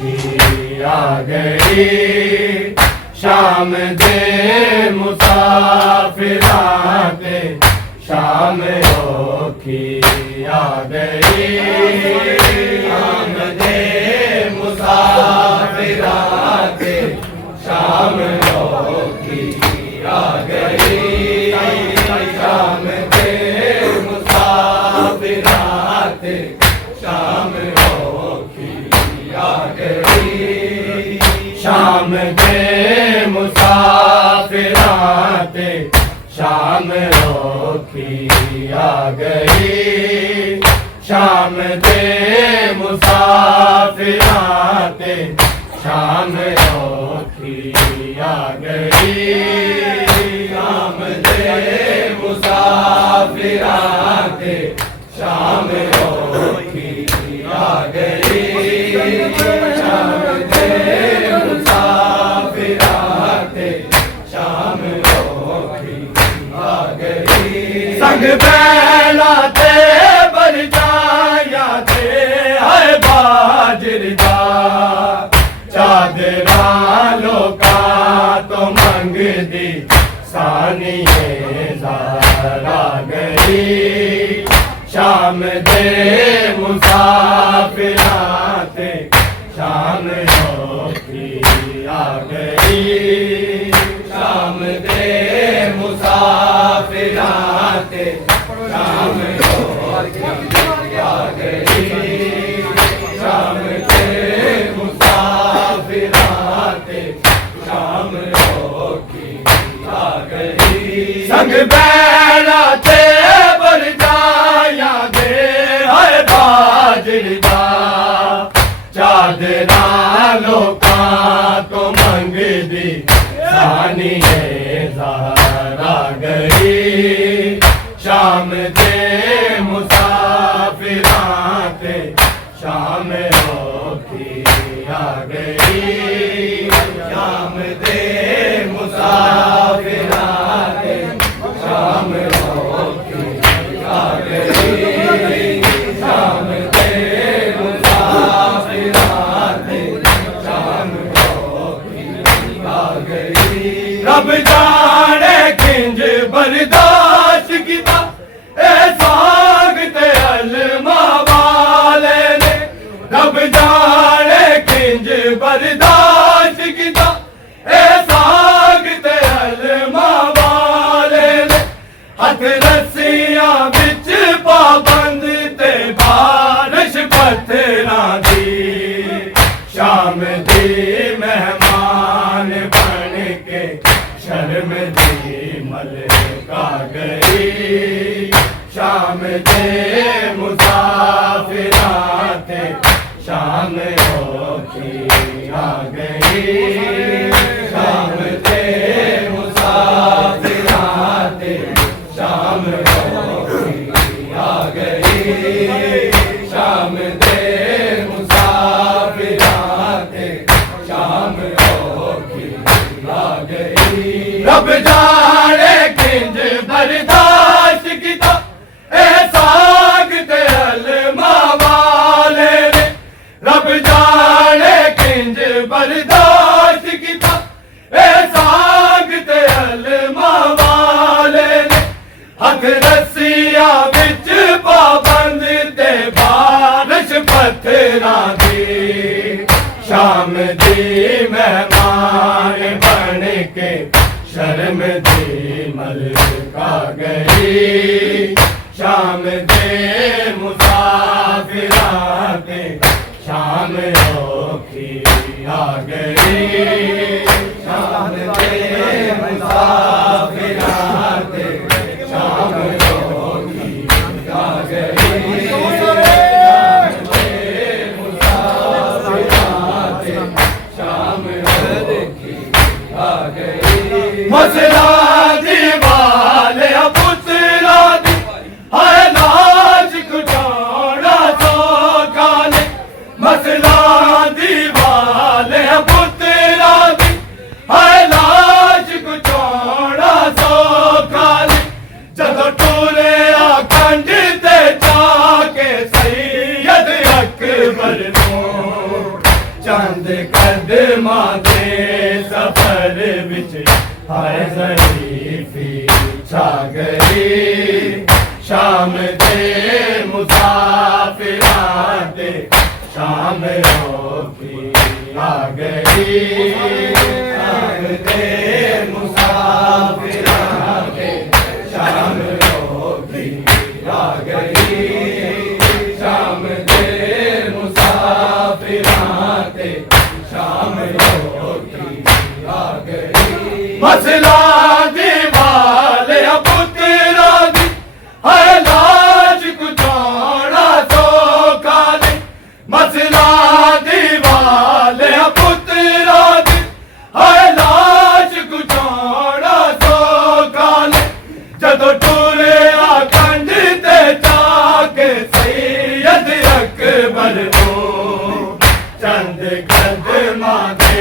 की आ गई, शाम दे मुसाफिरां ते शाम औखी आ गई, शाम दे मुसाफिरां ते शाम औखी आ गई, शाम दे मुसाफिरां ते शाम औखी आ गई, शाम दे मुसाफिरां ते शाम औखी आ गई, शाम दे मुसाफिरां ते शाम औखी आ गई, शाम दे मुसाफिरां ते शाम औखी आ गई, शाम दे मुसाफिरां ते शाम औखी आ गई, संग बैला ते बरजाया ते है बाजरदा, चादरा लोका तो मंगदी सानिए ज़ारा गई, शाम दे मुसाफिरां ते शाम औखी आ गई, शाम दे मुसाफिरां ते शाम औखी आ गई, शाम दे मुसाफिरां ते शाम औखी आ गई, संग बैला ते बरजाया दे है बाजरदा, चादरा लोका तो मंगदी सानिए ज़ारा गई, शाम दे मुसाफिरां ते शाम औखी आ गई, शाम दे मुसाफिरां ते शाम औखी आ गई, शाम दे मुसाफिरां ते शाम औखी आ गई, रब जाने किंज बर्दाश्त कीता ए साग ते अलमा वाले ने, रब जाने किंज बर्दाश्त कीता ए साग ते अलमा वाले ने, हथ रस्सियां बिच पाबंद ते बारिश पत्थरां दी, शाम दी मेहमान बन के शर्म दी मलका गई, शाम दे मुसाफिरां ते शाम औखी आ गई, शाम दे मुसाफिरां ते शाम औखी आ गई, शाम दे मुसाफिरां ते शाम औखी आ गई, रब जाने किंज बर्दाश्त कीता ए साग ते अलमा वाले ने, रब जाने किंज बर्दाश्त कीता ए साग ते अलमा वाले ने, हथ रस्सियां बिच पाबंद ते बारिश पत्थरां दी, शाम दी मेहमान बन के शर्म दी मलका गई, शाम दे मुसाफिरां ते शाम औखी आ गई, शाम दे मुसाफिरां ते शाम औखी आ गई, शाम दे मुसाफिरां ते शाम औखी आ गई, मसला दीवाले पुतला दी है लाज कुटाना सौखा ने, मसला दीवाले पुतला दी है लाज कुटाना शाम दे मुसाफिरां ते शाम होगी आ गई शाम दे मुसाफिरां ते शाम होगी आ गई शाम दे मुसाफिरां ते शाम होगी आ गई मसला दिवाले पुत्रा दी है लाज कुचाड़ा तो काले मसला दिवाले पुत्रा दी है लाज कुचाड़ा तो काले जदों टूरे आखंड ते जाके सैयद अकबर को चंद कदमां दे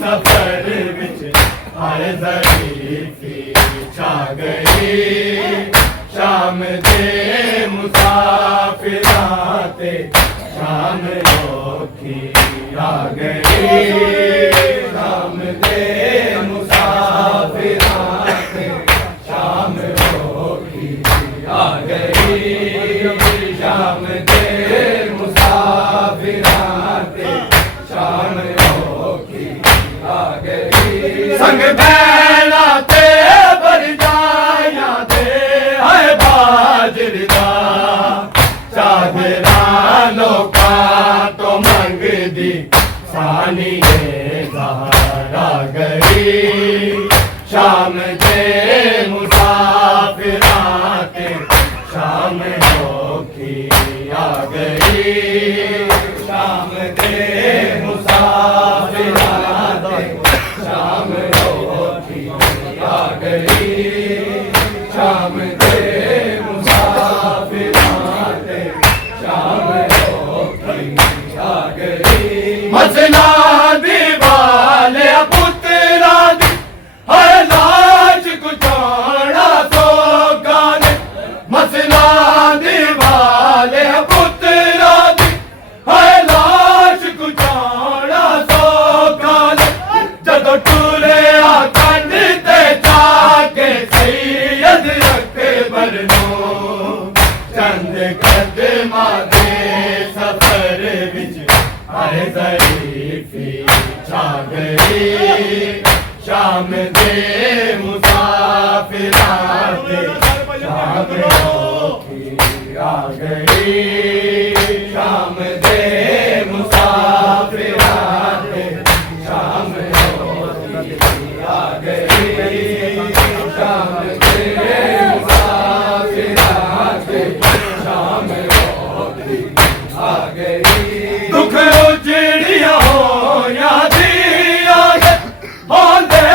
सफर विच आए ज़रीफ़ी छा गई शाम दे मुसाफिरां ते शाम होगी आ गई शाम दे मुसाफिरां ते शाम होगी आ गई शाम दे मुसाफिरां ते शाम होगी आ गई संग बैना ते बरजाया दे है बाजरदा चादरा लोकां तो मंगदी सानिए ज़हरा गई शाम दे मुसाफिरां ते शाम होगी आ गई शाम दे मुसाफिरां ते शाम होगी आ गई शाम दे मुसाफिरां ते शाम होगी आ गई मसला दिवाले पुत्रा दी है लाज कुचाड़ा तो काले मसला दिवाले पुत्रा दी है लाज कुचाड़ा तो काले जदों टूरे आखंड ते जाके सैयद अकबर नो चंद कदमां दे सफर विच आए ज़रीफ़ी छा गई शाम दे मुसाफिरां ते शाम होगी आ गई शाम दे मुसाफिरां ते शाम होगी आ गई शाम दे मुसाफिरां ते शाम होगी आ गई दुख उजड़िया हो या दिया होंदे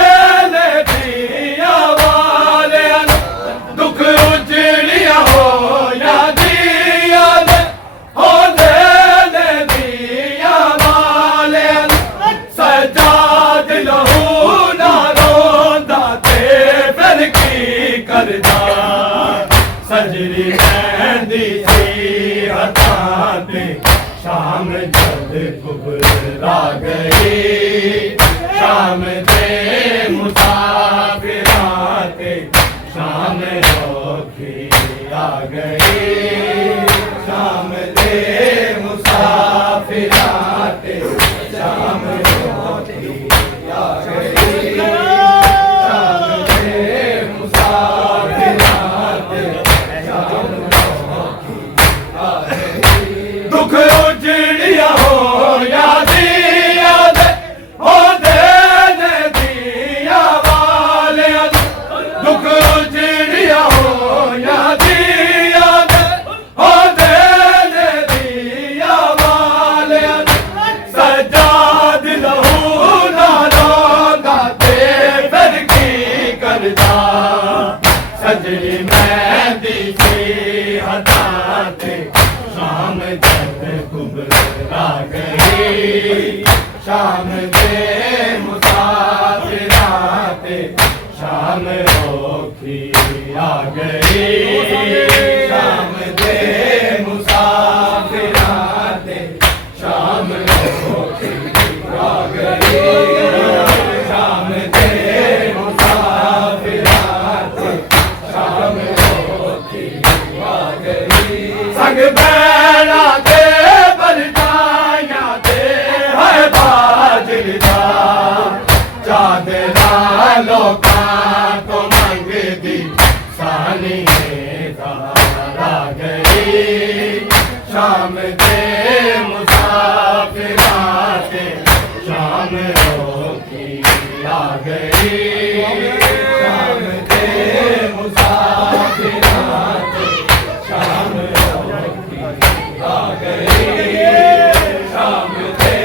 ने दिया वाले दुख उजड़िया हो या दिया होंदे ने दिया वाले सजाद लहू ना रोंदा ते फिर की करदा सजरी मेहंदी सी हथां ते शाम जद कुबरा गई शाम दे मुसाफिरां ते शाम होगी आ गई शाम दे मुसाफिरां ते शाम होगी आ गई शाम दे मुसाफिरां ते शाम होगी आ गई दुख उजड़िया हो या दिया दे हो दे ने दिया वाले दुख उजड़िया हो या दिया दे हो दे ने दिया वाले सजाद लहू ना रोंदा ते फिर की करदा सजरी मेहंदी सी हथां ते शाम जद कुबरा गई शाम दे मुसाफिरां ते शाम होगी आ गई शाम दे मुसाफिरां ते शाम होगी आ गई शाम दे मुसाफिरां ते शाम होगी आ बैला ते बरदाया दे है बाजरदा चादरा लोका तो मंगदी सानी आ गई शाम दे मुसाफिराते शाम रोकी आ गई शाम दे मुसाफिराते शाम रोकी आ गई शाम दे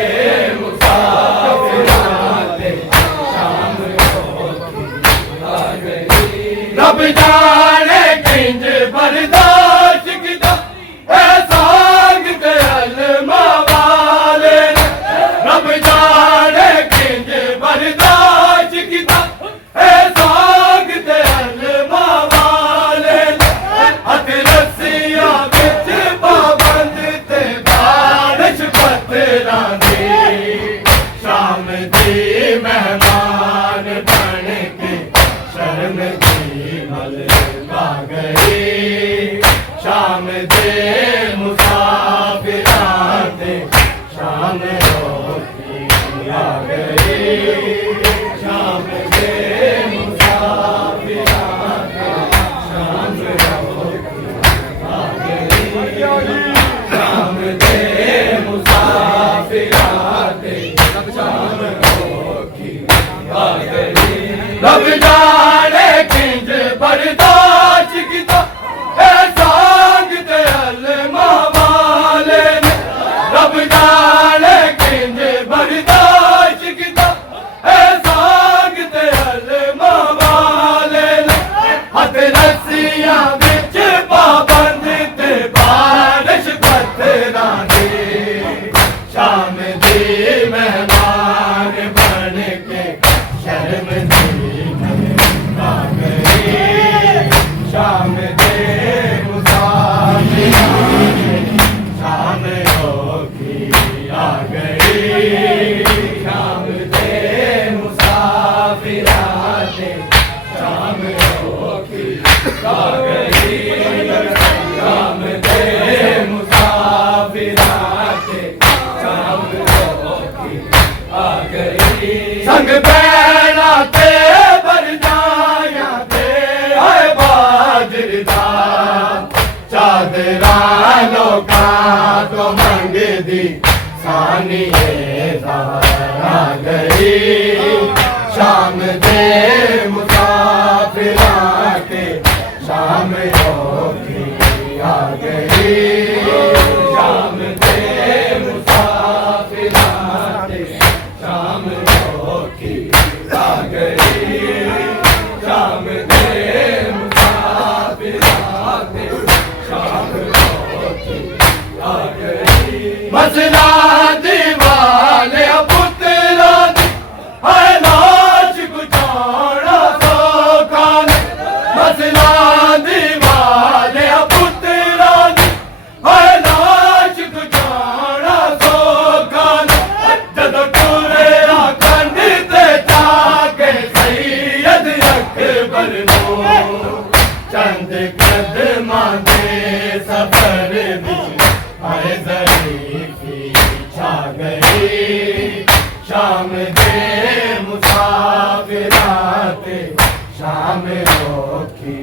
मुसाफिराते शाम रोकी आ गई रब जाने किंज बर्दाश्त किता है साग ते अलमा वाले रब जाने किंज बर्दाश्त किता है साग ते अलमा वाले हथ रस्सियां बिच पाबंद ते बारिश पत्थरां दी शाम दी मेहमान बन के शर्म दी मल आ गई शाम दे मुसाफिराते शाम रोकी आ गई शाम दे मुसाफिराते शाम रोकी आ गई शाम दे मुसाफिराते शाम रोकी आ गई रब जाने किंज बर्दाश्त किता है साग ते अलमा वाले रब जाने किंज बर्दाश्त किता है साग ते अलमा वाले हथ रस्सियां बिच पाबंद ते बारिश पत्थरां दी शाम दी मेहमान बन के शर्म दी आ गई शाम दे मुसाफिराते शाम रोकी आ गई शाम दे मुसाफिराते शाम रोकी आ गई शाम दे मुसाफिराते शाम रोकी आ गई संग बैला ते बरदाया दे है बाजरदा चादरा लोका तो मंगदी सानी आ गई शाम दे मुसाफिराते शाम रोकी आ गई शाम दे मुसाफिराते शाम रोकी आ गई शाम दे मुसाफिराते शाम रोकी आ गई मसला दीवाने पुत्रा दी है लाश गुजारा सोखान मसला दीवाने पुत्रा दी है लाश गुजारा सोखान जद टूरे आखंड ते जाके सैयद अकबर नू चंद कदमां दे सफर विच आए ज़रीफ़ी छा गई शाम दे मुसाफिराते शाम रोकी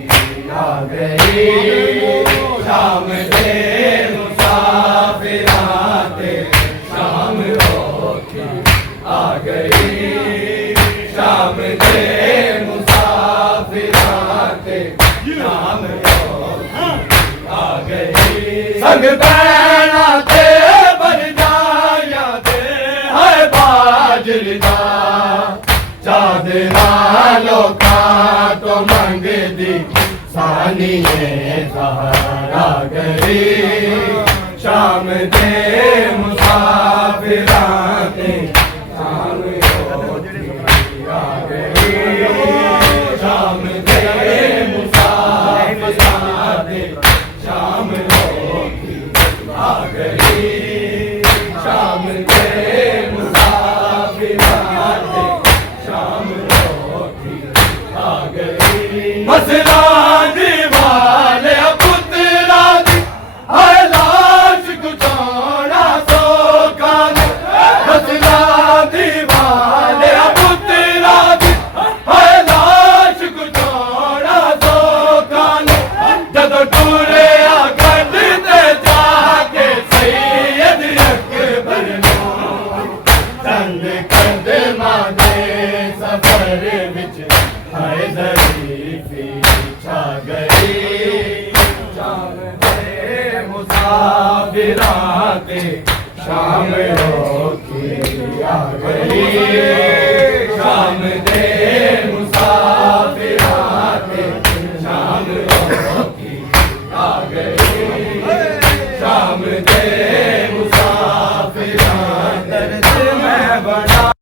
आ गई शाम दे मुसाफिराते शाम रोकी आ गई शाम दे मुसाफिराते शाम रोकी आ गई संग बैला ते बरदाया दे है बाजरदा चादरा लोका तो मंगदी सानी आ गई शाम दे मुसाफिराते शाम रोकी आ गई शाम दे मुसाफिराते शाम रोकी आ गई शाम दे मुसाफिराते शाम रोकी आ गई मसला दीवाने पुत्रा दी है शाम हो